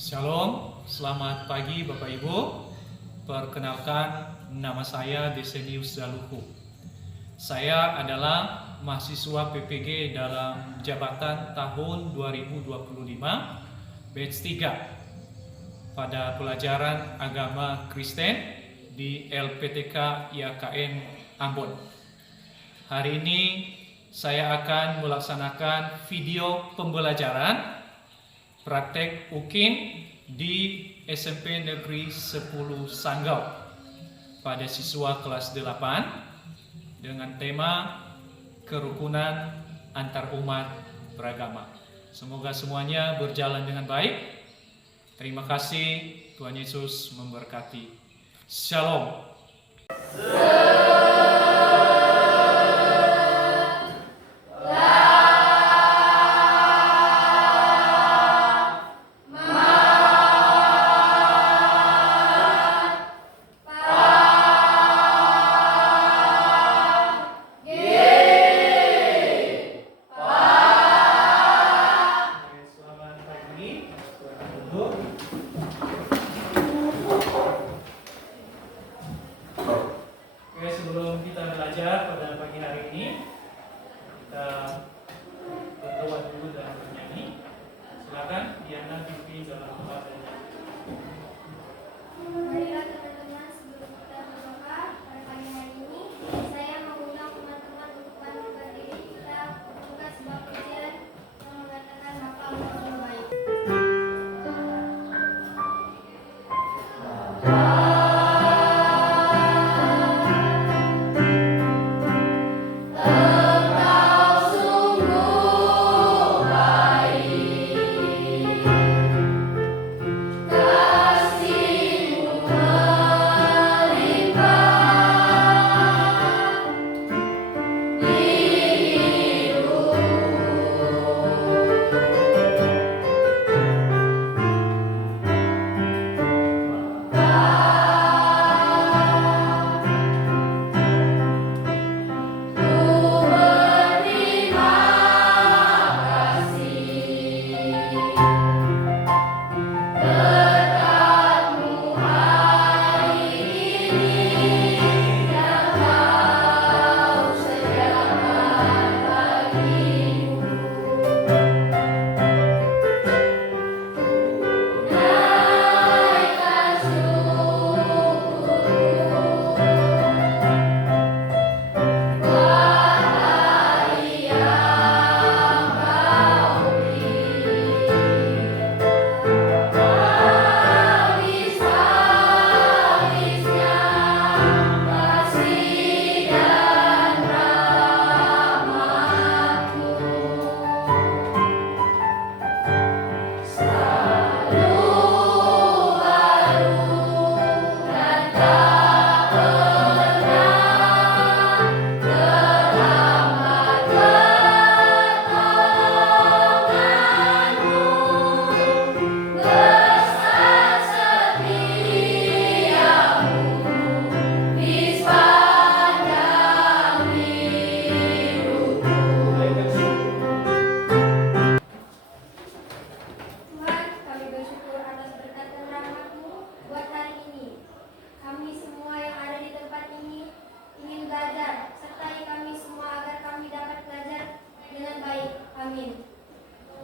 Shalom, selamat pagi Bapak Ibu. Perkenalkan, nama saya Desenius Zaluhu. Saya adalah mahasiswa PPG dalam jabatan tahun 2025 batch 3 pada pelajaran agama Kristen di LPTK IAKN Ambon. Hari ini saya akan melaksanakan video pembelajaran praktek UKIN di SMP Negeri 10 Sanggau pada siswa kelas 8 dengan tema kerukunan antar umat beragama. Semoga semuanya berjalan dengan baik. Terima kasih, Tuhan Yesus memberkati. Shalom. Sebelum kita belajar pada pagi hari ini, kita berdoa dulu dan bernyanyi. Silakan Diana pimpin dalam doa dan nyanyi. Marilah teman-teman, sebelum kita berdoa pada pagi hari ini, saya mengundang teman-teman untuk bangkit berdiri. Kita buka sebuah pujian yang mengatakan Bapa Engkau yang baik.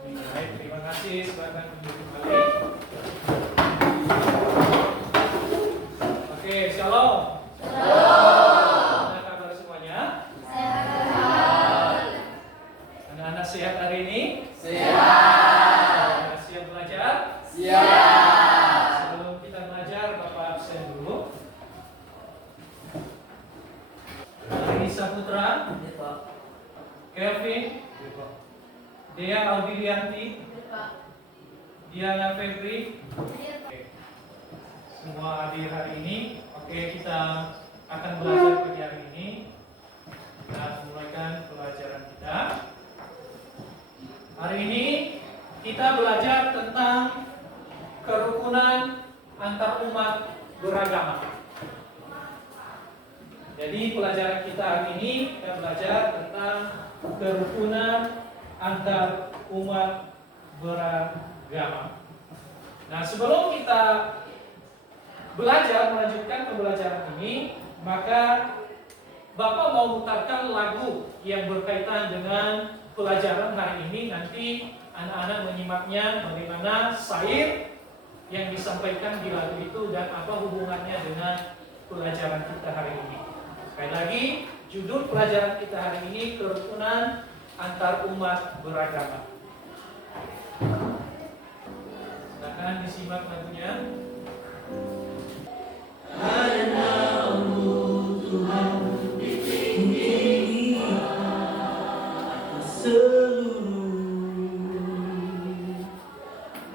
Baik, terima kasih. Silakan duduk kembali. Oke, shalom. Apa kabar semuanya? Anak-anak sehat hari ini? Sehat. Siap belajar? Siap. Sebelum kita belajar, Bapak absen dulu. Ini Saputra, Kelvin, Dea Audilianti, Diana Febri. Semua hadir hari ini. Oke, kita akan belajar pagi hari ini. Kita mulaikan pelajaran kita. Hari ini kita belajar tentang kerukunan antar umat beragama. Jadi pelajaran kita hari ini kita belajar tentang kerukunan antar umat beragama. Nah, sebelum kita belajar melanjutkan pembelajaran ini, maka Bapak mau putarkan lagu yang berkaitan dengan pelajaran hari ini. Nanti anak-anak menyimaknya bagaimana syair yang disampaikan di lagu itu dan apa hubungannya dengan pelajaran kita hari ini. Sekali lagi, judul pelajaran kita hari ini kerukunan antar umat beragama. Silakan disimak lagunya. Karena-Mu Tuhan tinggi atas seluruh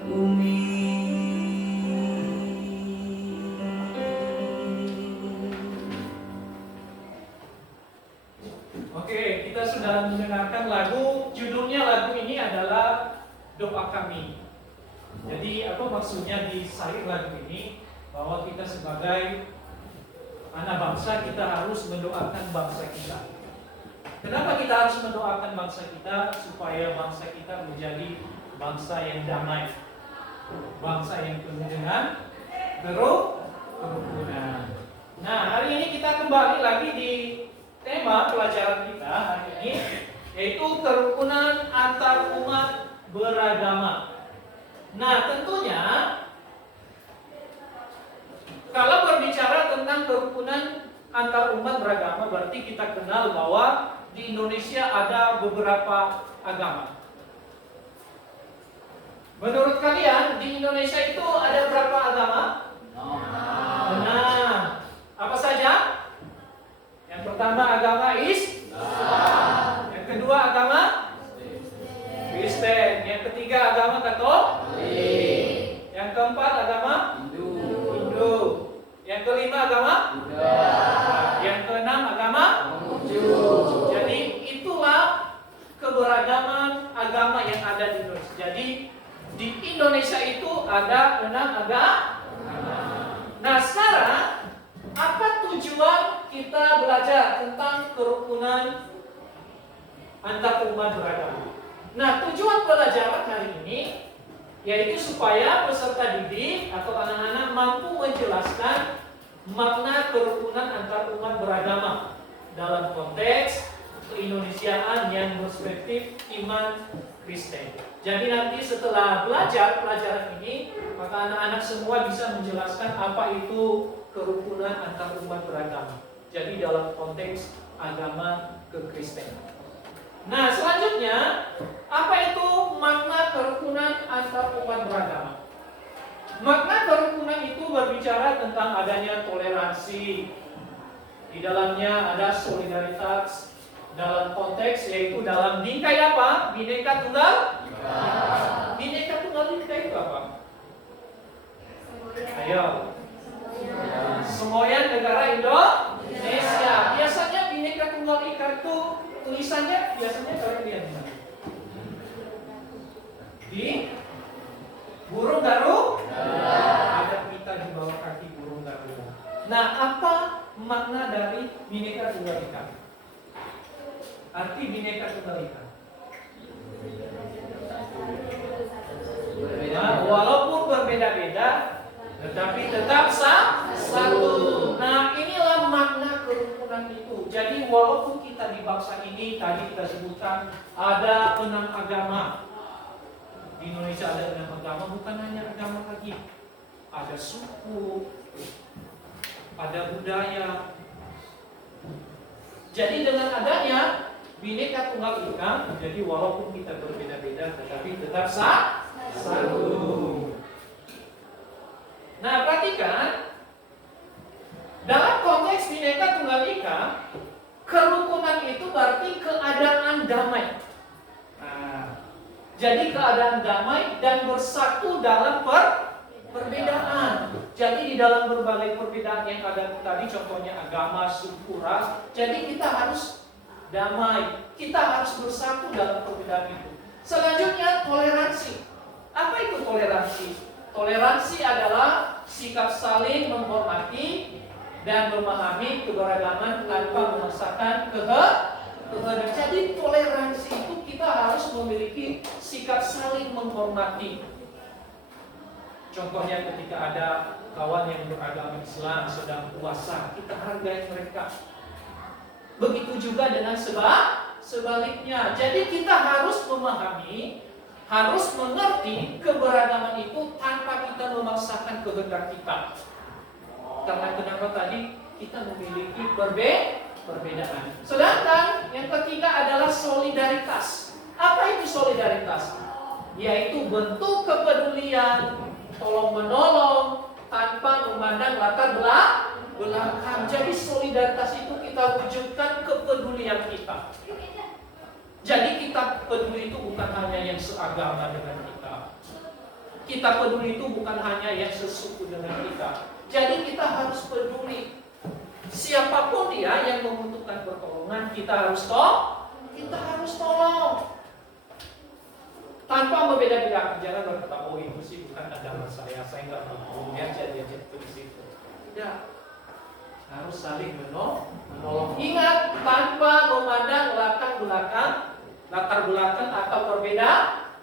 bumi. Oke, kita sudah mendengarkan lagu. Judulnya lagu ini adalah Doa Kami. Jadi apa maksudnya di syair lagu ini? Bahwa kita sebagai anak bangsa, kita harus mendoakan bangsa kita. Kenapa kita harus mendoakan bangsa kita? Supaya bangsa kita menjadi bangsa yang damai, bangsa yang penuh dengan kerukunan. Nah, hari ini kita kembali lagi di tema pelajaran kita hari ini, yaitu kerukunan antar umat beragama. Nah, tentunya kalau berbicara tentang kerukunan antar umat beragama, berarti kita kenal bahwa di Indonesia ada beberapa agama. Menurut kalian di Indonesia itu ada berapa agama? Nah, apa saja? Yang pertama agama Islam. Yang kedua agama Kristen. Yang ketiga agama Katolik. Yang keempat agama Hindu. Yang kelima agama Buddha. Yang keenam agama Konghucu. Jadi itulah keberagaman agama yang ada di Indonesia. Jadi di Indonesia itu ada 6 agama. Nah, sekarang apa tujuan kita belajar tentang kerukunan antar umat beragama? Nah, tujuan pelajaran hari ini yaitu supaya peserta didik atau anak-anak mampu menjelaskan makna kerukunan antar umat beragama dalam konteks keindonesiaan yang berperspektif iman Kristen. Jadi nanti setelah belajar pelajaran ini, maka anak-anak semua bisa menjelaskan apa itu kerukunan antar umat beragama. Jadi dalam konteks agama kekristenan. Nah, selanjutnya, apa itu makna kerukunan antar umat beragama? Makna kerukunan itu berbicara tentang adanya toleransi. Di dalamnya ada solidaritas dalam konteks, yaitu dalam bingkai apa? Bhinneka Tunggal Ika. Bhinneka Tunggal Ika itu apa? Ayo. Semboyan negara Indonesia. Biasanya Bhinneka Tunggal Ika itu tulisannya biasanya kalian lihat di burung garuda. Ada kita di bawah kaki burung garuda. Nah, apa makna dari Bhinneka Tunggal Ika? Arti Bhinneka Tunggal Ika. Nah, walaupun berbeda-beda, tetapi tetap satu. Nah, inilah makna kerukunan itu. Jadi walaupun kita di bangsa ini tadi kita sebutkan ada 6 agama. Di Indonesia ada 6 agama, bukan hanya agama lagi. Ada suku, ada budaya. Jadi dengan adanya Bhinneka Tunggal Ika, jadi walaupun kita berbeda-beda tetapi tetap satu. Nah, perhatikan dalam konteks Bhinneka Tunggal Ika, kerukunan itu berarti keadaan damai. Nah, jadi keadaan damai dan bersatu dalam perbedaan. Jadi di dalam berbagai perbedaan yang ada tadi, contohnya agama, suku, ras, jadi kita harus damai. Kita harus bersatu dalam perbedaan itu. Selanjutnya toleransi. Apa itu toleransi? Toleransi adalah sikap saling menghormati dan memahami keberagaman tanpa memaksakan kehendak. Jadi toleransi itu kita harus memiliki sikap saling menghormati. Contohnya ketika ada kawan yang beragama Islam sedang puasa, kita hargai mereka. Begitu juga dengan sebaliknya. Jadi kita harus memahami, harus mengerti keberagaman itu tanpa kita memaksakan kehendak kita. Karena kenapa tadi kita memiliki perbedaan. Sedangkan yang ketiga adalah solidaritas. Apa itu solidaritas? Yaitu bentuk kepedulian, tolong menolong tanpa memandang latar belakang. Jadi solidaritas itu kita wujudkan kepedulian kita. Jadi kita peduli itu bukan hanya yang seagama dengan kita. Kita peduli itu bukan hanya yang sesuku dengan kita. Jadi kita harus peduli. Siapapun dia yang membutuhkan pertolongan, kita harus tolong. Tanpa membeda-bedakan. Jangan berkata, oh itu sih bukan agama saya nggak mau ya jadi di situ. Tidak. Harus saling menolong. Ingat, tanpa memandang latar belakang atau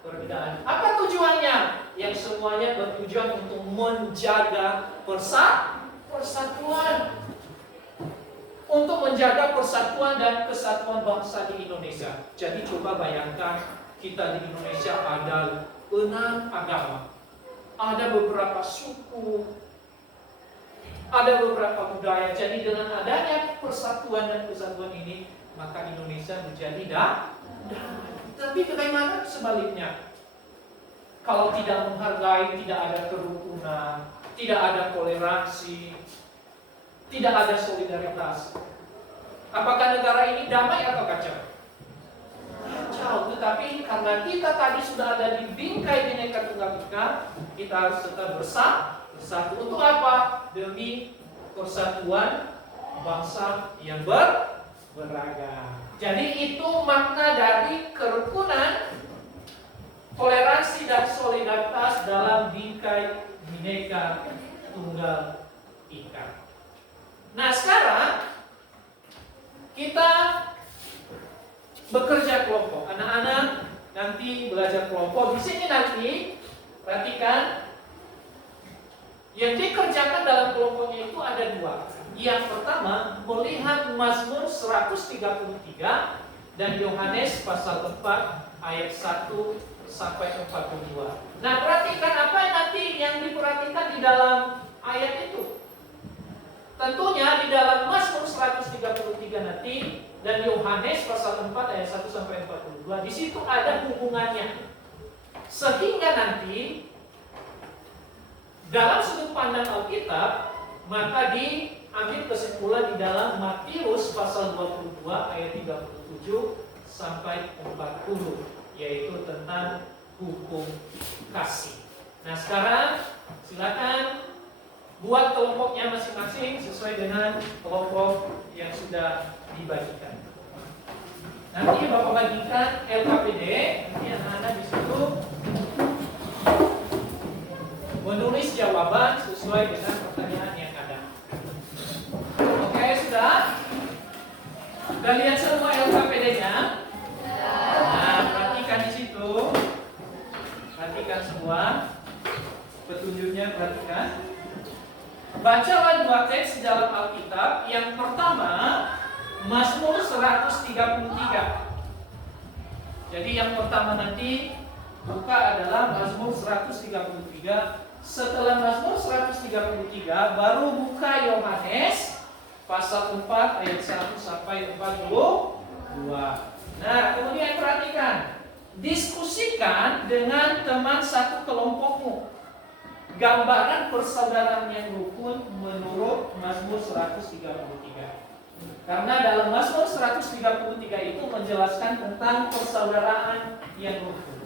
perbedaan. Apa tujuannya? Yang semuanya bertujuan untuk menjaga persatuan. Untuk menjaga persatuan dan kesatuan bangsa di Indonesia. Jadi coba bayangkan, kita di Indonesia ada 6 agama, ada beberapa suku, ada beberapa budaya. Jadi dengan adanya persatuan dan kesatuan ini, maka Indonesia menjadi damai. Tapi bagaimana sebaliknya? Kalau tidak menghargai, tidak ada kerukunan, tidak ada toleransi, tidak ada solidaritas, apakah negara ini damai atau kacau? Kacau. Tetapi karena kita tadi sudah ada di bingkai Bhinneka Tunggal Ika, kita harus tetap bersatu. Untuk apa? Demi persatuan bangsa yang beragam. Jadi itu makna dari kerukunan, toleransi dan solidaritas dalam bingkai Bhinneka Tunggal Ika. Nah, sekarang kita bekerja kelompok. Anak-anak nanti belajar kelompok. Di sini nanti perhatikan, yang dikerjakan dalam kelompoknya itu ada 2. Yang pertama, melihat Mazmur 133 dan Yohanes pasal 4 ayat 1 sampai 42. Nah, perhatikan apa yang nanti yang diperhatikan di dalam ayat itu. Tentunya di dalam Mazmur 133 nanti dan Yohanes pasal 4 ayat 1 sampai 42, di situ ada hubungannya. Sehingga nanti dalam sudut pandang Alkitab, maka diambil kesimpulan di dalam Matius pasal 22 ayat 37 sampai 40, yaitu tentang hukum kasih. Nah, sekarang silakan buat kelompoknya masing-masing sesuai dengan kelompok yang sudah dibagikan. Nanti Bapak bagikan LKPD, nanti anak-anak di situ menulis jawaban sesuai dengan pertanyaan yang ada. Oke, sudah? Sudah lihat semua LKPD-nya? Nah, perhatikan di situ. Perhatikan semua. Petunjuknya perhatikan. Bacalah 2 teks di dalam Alkitab. Yang pertama, Mazmur 133. Jadi yang pertama nanti buka adalah Mazmur 133. Setelah Mazmur 133 baru buka Yohanes pasal 4 ayat 1 sampai 42. Nah, kemudian perhatikan, diskusikan dengan teman satu kelompokmu gambaran persaudaraan yang rukun menurut Mazmur 133. Karena dalam Mazmur 133 itu menjelaskan tentang persaudaraan yang rukun.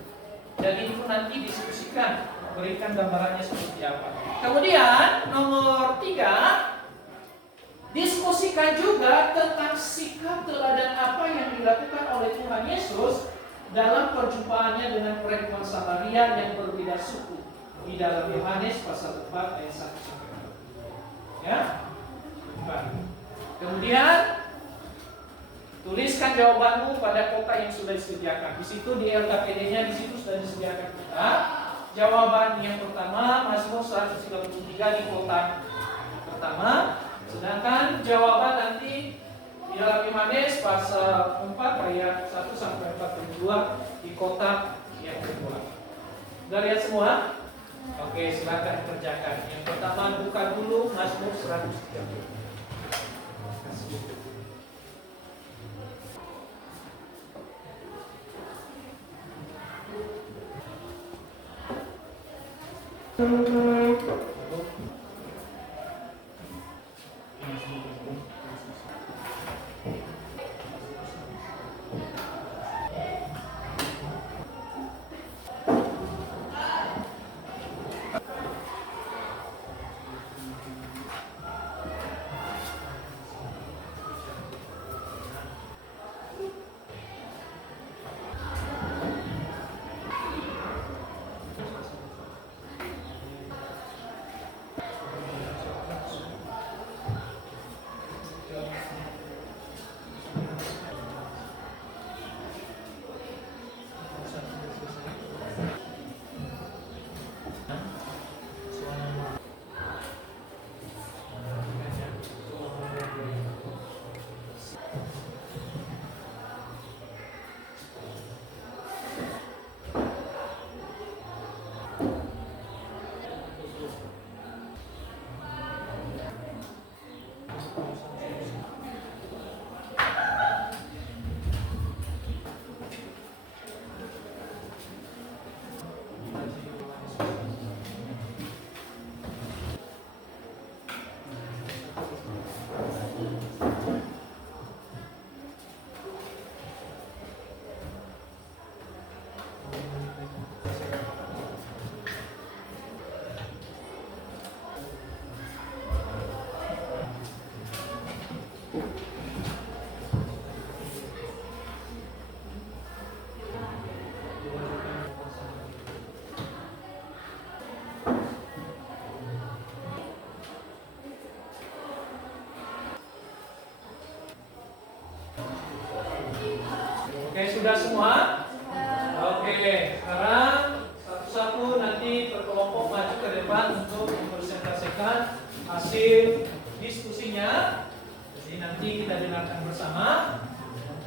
Dan itu nanti diskusikan, berikan gambarannya seperti apa. Kemudian nomor 3, diskusikan juga tentang sikap teladan apa yang dilakukan oleh Tuhan Yesus dalam perjumpaannya dengan perempuan Samaria yang berbeda suku di dalam Yohanes pasal 4 ayat 1 sampai 4. Ya. Kemudian tuliskan jawabanmu pada kota yang sudah disediakan. Di situ di LKPD-nya di situ sudah disediakan kita. Jawaban yang pertama Mazmur 33 di kotak pertama. Sedangkan jawaban nanti di dalam Yohanes pasal 4 ayat 1 sampai 42 di kotak yang kedua. Sudah lihat semua? Oke, silakan kerjakan. Yang pertama buka dulu Mazmur 130. Oke, sudah semua? Oke, sekarang satu-satu nanti berkelompok maju ke depan untuk mempresentasikan hasil diskusinya. Jadi nanti kita dengarkan bersama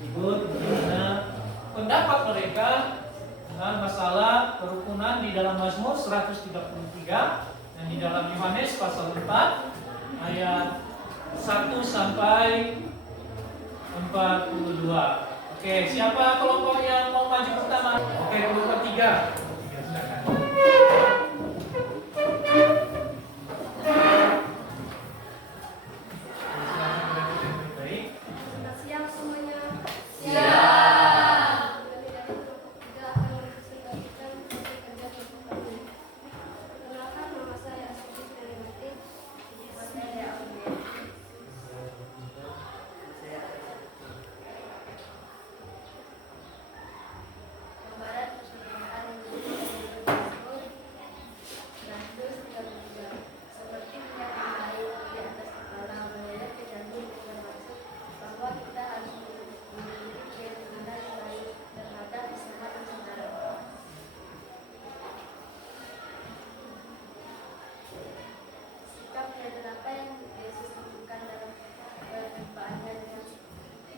ikut bagaimana pendapat mereka dengan masalah kerukunan di dalam Mazmur 133 dan di dalam Yohanes pasal 4 ayat 1 sampai 42. Oke, siapa kelompok yang mau maju pertama? Oke, kelompok 3. Silakan. Baik. Selamat siang semuanya. Siap. Perkenalkan, nama saya Asuki Sriwati. Saya Aulia. Gambaran persamaan yang disebut seperti minyak mengalir di atas kepala mengalir ke jantung, termasuk bahwa kita harus memiliki keyakinan yang baik terhadap Islam dan saudara. Sikap dan apa yang Yesus lakukan dalam perjumpaannya dengan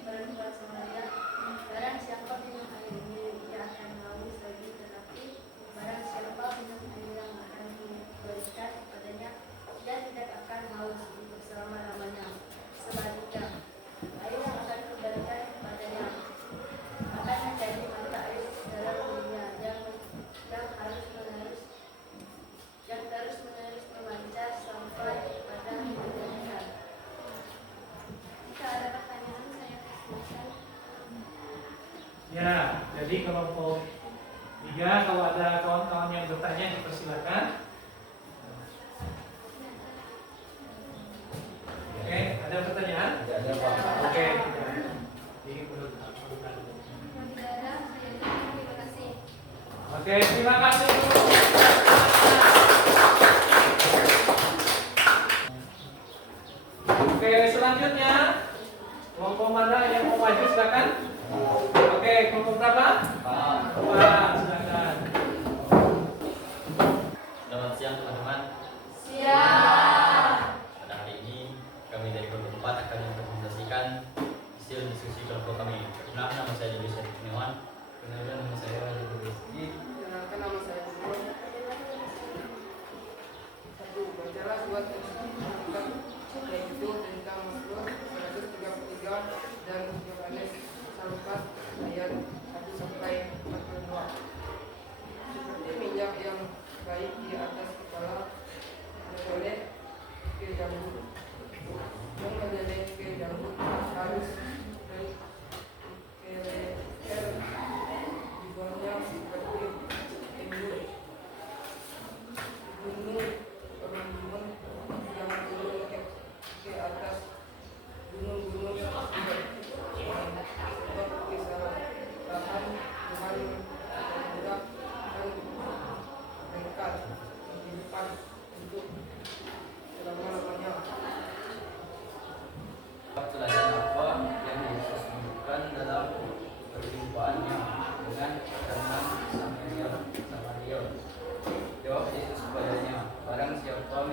perempuan Samaria. Barang siapa minum air ini, ia akan haus lagi, tetapi barang siapa minum air yang akan diberikan kepadanya, ia tidak akan haus untuk selama-lamanya. Sebaliknya, air yang akan diberikan kepadanya akan menjadi mata air dalam dirinya yang terus-menerus memancar sampai pada kemudian. Jika ada pertanyaan, saya persilakan. Ya, jadi kelompok 3 kalau ada kawan-kawan yang bertanya dipersilakan. Oke, ada pertanyaan? Oke. Jadi menurut Tidak ada, saya terima kasih. Oke, terima kasih. Oke, selanjutnya kelompok mana yang mau maju silakan. Oke, kelompok berapa? Pak, silakan. Selamat siang teman-teman. Siap.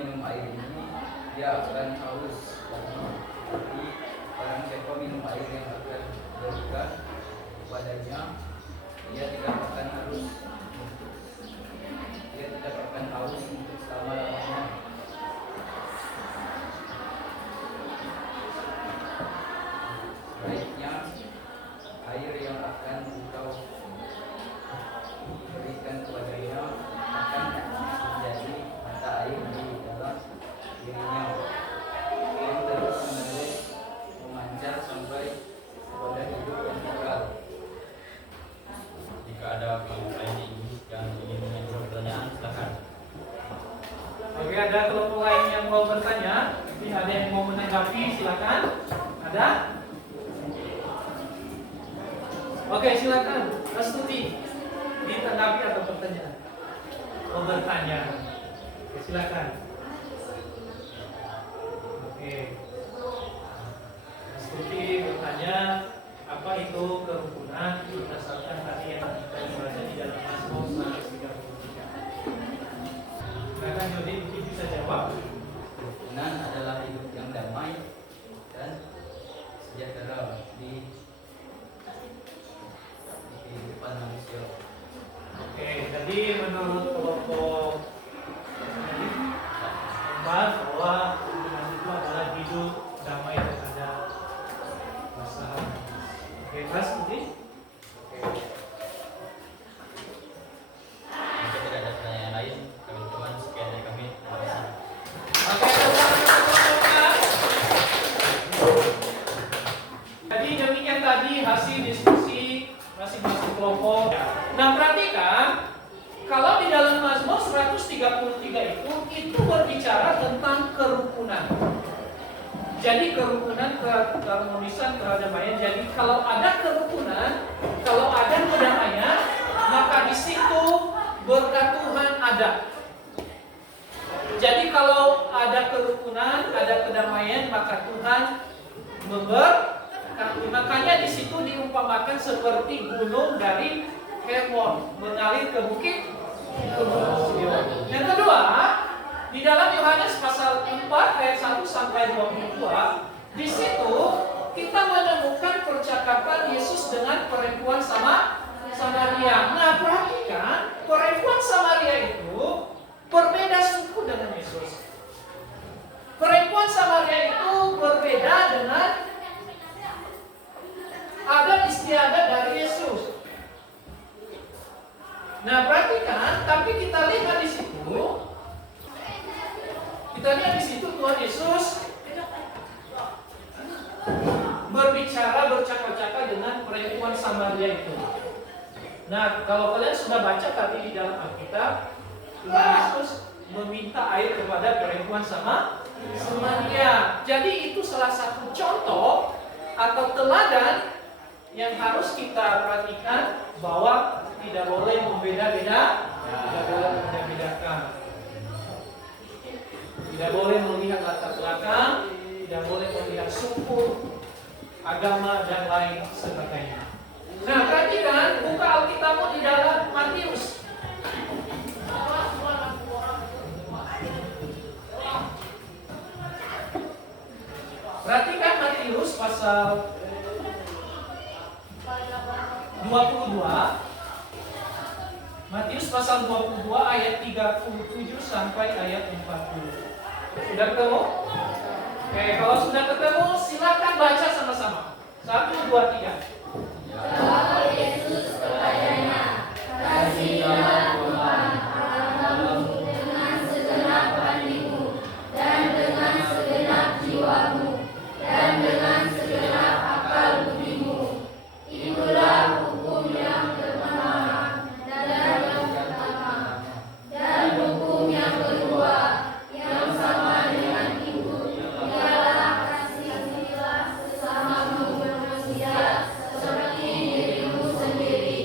minum air ini, dia akan haus lagi. Tapi barang siapa minum air yang akan diberikan kepadanya, dia tidak akan haus untuk selama-lamanya. Sebaliknya, air yang akan engkau berikan kepadanya akan menjadi mata air di dalam dirinya yang terus-menerus memancar sampai kepada hidup yang kekal. Jika ada kelompok lain yang ingin mengajukan pertanyaan, silakan. Oke, ada kelompok lain yang mau bertanya? Mungkin ada yang mau menanggapi, silakan. Ada? Oke, silakan. Mas Tuti, ditanggapi atau bertanya? Mau bertanya? Oke, silakan. Oke, Mas Tuti bertanya, apa itu kerukunan berdasarkan tadi yang kita baca di dalam Mazmur 133. Silakan Jody, mungkin bisa jawab. Kerukunan adalah hidup yang damai dan sejahtera di kehidupan manusia. Oke, jadi menurut kelompok ini membahas bahwa kerukunan itu adalah hidup damai dan ada masalah. Oke, Mas Budi? Jika tidak ada pertanyaan lain, kami ucapkan sekian dari kami. Terima kasih. Oke, teman-teman. Jadi demikian tadi hasil diskusi masing-masing kelompok. Nah, perhatikan kalau di dalam Mazmur 133 itu berbicara tentang kerukunan. Jadi kerukunan, keharmonisan, kedamaian. Jadi kalau ada kerukunan, kalau ada kedamaian, maka di situ berkat Tuhan ada. Jadi kalau ada kerukunan, ada kedamaian, maka Tuhan memberkati. Makanya di situ diumpamakan seperti gunung dari Hermon mengalir ke bukit Sion. Yang kedua, di dalam Yohanes pasal 4 ayat 1 sampai 22, di situ kita menemukan percakapan Yesus dengan perempuan Samaria. Nah, perhatikan, perempuan Samaria itu berbeda suku dengan Yesus. Perempuan Samaria itu berbeda dengan adat istiadat dari Yesus. Nah, perhatikan, tapi kita lihat di situ, Tuhan Yesus bercakap-cakap dengan perempuan Samaria itu. Nah, kalau kalian sudah baca tadi di dalam Alkitab, Tuhan Yesus meminta air kepada perempuan Samaria. Jadi itu salah satu contoh atau teladan yang harus kita perhatikan, bahwa tidak boleh membeda-bedakan. Tidak boleh melihat latar belakang, tidak boleh melihat suku, agama, dan lain sebagainya. Nah, perhatikan, buka Alkitabmu di dalam Matius. Perhatikan Matius pasal 22. Matius pasal 22 ayat 37 sampai ayat 40. Sudah ketemu? Oke, kalau sudah ketemu silakan baca sama-sama. 1, 2, 3. Jawab Yesus kepadanya, kasihilah Tuhan Allahmu dengan segenap hatimu, dan dengan segenap jiwamu, dan dengan segenap akal budimu. Itulah hukum yang pertama dan yang pertama. Dan hukum yang kedua yang sama dengan itu ialah kasihilah sesamamu manusia seperti dirimu sendiri.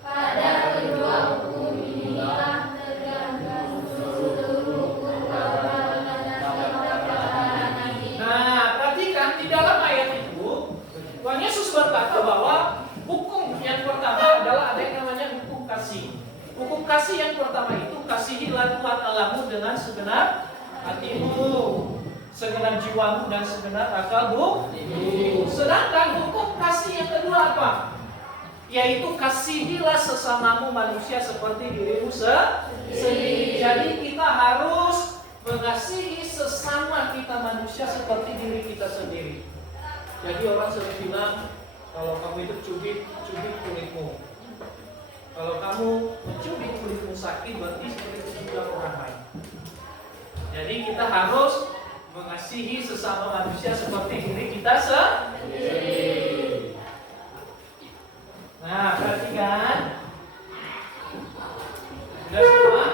Pada kedua hukum inilah tergantung seluruh perbuatan dan perkataan ini. Nah, perhatikan di dalam ayat itu Tuhan Yesus berkata bahwa hukum yang pertama adalah ada yang namanya hukum kasih. Hukum kasih yang pertama itu, kasihilah Tuhan Allahmu dengan segenap hatimu, segenap jiwamu dan segenap akalmu. Sedangkan hukum kasih yang kedua apa? Yaitu kasihilah sesamamu manusia seperti dirimu sendiri. Jadi kita harus mengasihi sesama kita manusia seperti diri kita sendiri. Jadi orang sering bilang, kalau kamu itu cubit kulitmu. Kalau kamu mencubit kulitmu sakit, berarti seperti itu juga orang lain. Jadi kita harus mengasihi sesama manusia seperti diri kita sendiri. Nah, perhatikan. Sudah semua?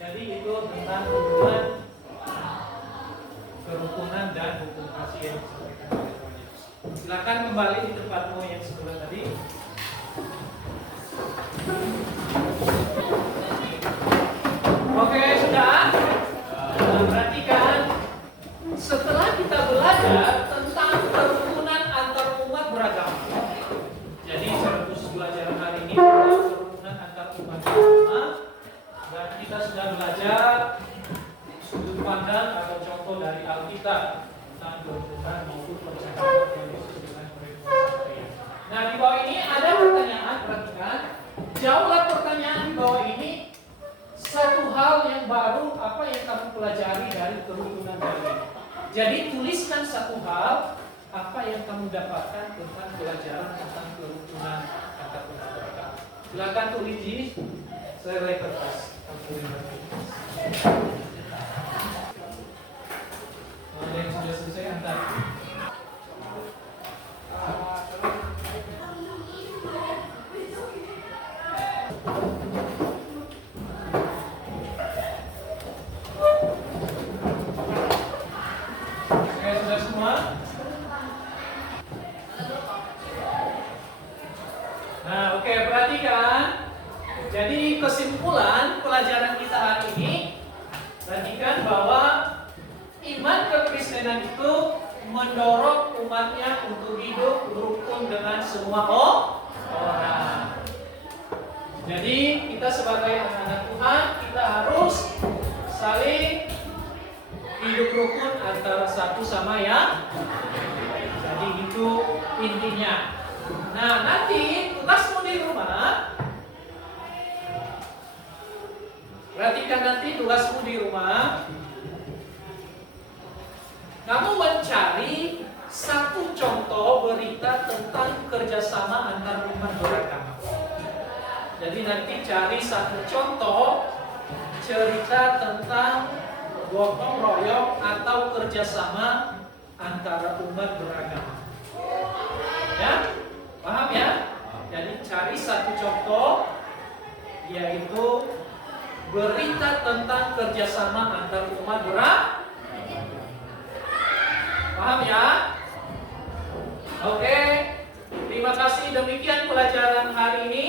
Jadi itu tentang hubungan kerukunan dan hukum kasih yang disampaikan oleh Tuhan Yesus. Silakan kembali di tempatmu yang sebelah tadi. Oke, sudah? Nah, perhatikan. Setelah kita belajar tentang kerukunan antar umat beragama. Jadi secara khusus pelajaran hari ini tentang kerukunan antar umat beragama. Dan kita sudah belajar sudut pandang atau contoh dari Alkitab tentang kerukunan maupun percakapan Yesus dengan mereka. Nah, di bawah ini ada pertanyaan, perhatikan. Jawablah pertanyaan di bawah ini. Satu hal yang baru apa yang kamu pelajari dari kerukunan ini. Jadi tuliskan satu hal apa yang kamu dapatkan tentang pelajaran tentang kerukunan antar umat beragama. Silakan tulis di selai kertas. Ada yang sudah selesai antar. Nah, oke, perhatikan. Jadi kesimpulan pelajaran kita hari ini, perhatikan bahwa iman kekristenan itu mendorong umatnya untuk hidup rukun dengan semua orang. Jadi kita sebagai anak-anak Tuhan, kita harus saling hidup rukun antara satu sama yang. Jadi itu intinya. Nah, nanti tugasmu di rumah, perhatikan nanti tugasmu di rumah, kamu mencari satu contoh berita tentang kerjasama antar umat beragama. Jadi nanti cari satu contoh cerita tentang gotong royong atau kerjasama antara umat beragama. Ya? Paham ya? Jadi cari satu contoh, yaitu berita tentang kerjasama antar umat beragama. Paham ya? Oke, terima kasih. Demikian pelajaran hari ini,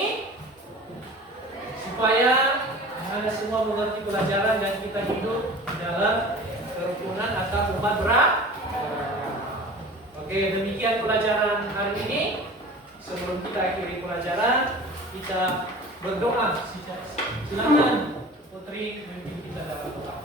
supaya Anda semua mengerti pelajaran dan kita hidup dalam kerukunan antar umat beragama. Oke, demikian pelajaran hari ini. Sebelum kita akhiri pelajaran, kita berdoa. Silakan Putri memimpin kita dalam doa.